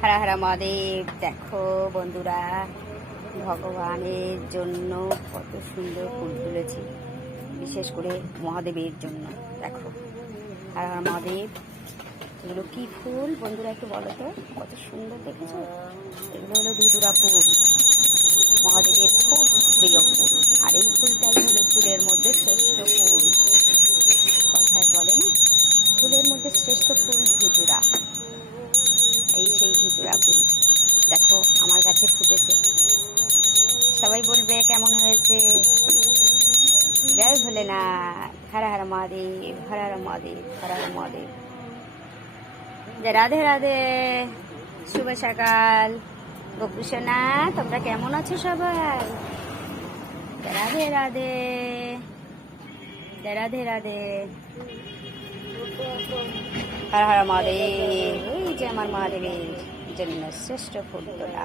হারা হারা মহাদেব। দেখো বন্ধুরা, ভগবানের জন্য কত সুন্দর ফুল তুলেছি, বিশেষ করে মহাদেবের জন্য। দেখো হারা হারা মহাদেব, এগুলো কি ফুল বন্ধুরা একটু বলো তো, কত সুন্দর দেখেছো? এগুলো হলো ধুতুরা ফুল, মহাদেবের খুব প্রিয় ফুল। আর এই ফুলটাই হলো ফুলের মধ্যে শ্রেষ্ঠ ফুল। কথায় বলে না, ফুলের মধ্যে শ্রেষ্ঠ ফুল ধুতুরা। এই সেই ধুতুরা ফুল দেখো আমার গাছে ফুটেছে। সবাই বলবে কেমন হয়েছে। জয় ভোলেনাথ, হর হর মহাদেব, হর হর মহাদেব, হর হর মহাদেব। রাধে রাধে, শুভ সকাল বকু সোনা, তোমরা কেমন আছো সবাই? রাধে রাধে, রাধে রাধে, হর হর মহাদেব। ওই যে আমার মহাদেবের জন্য শ্রেষ্ঠ ফুল তোলা।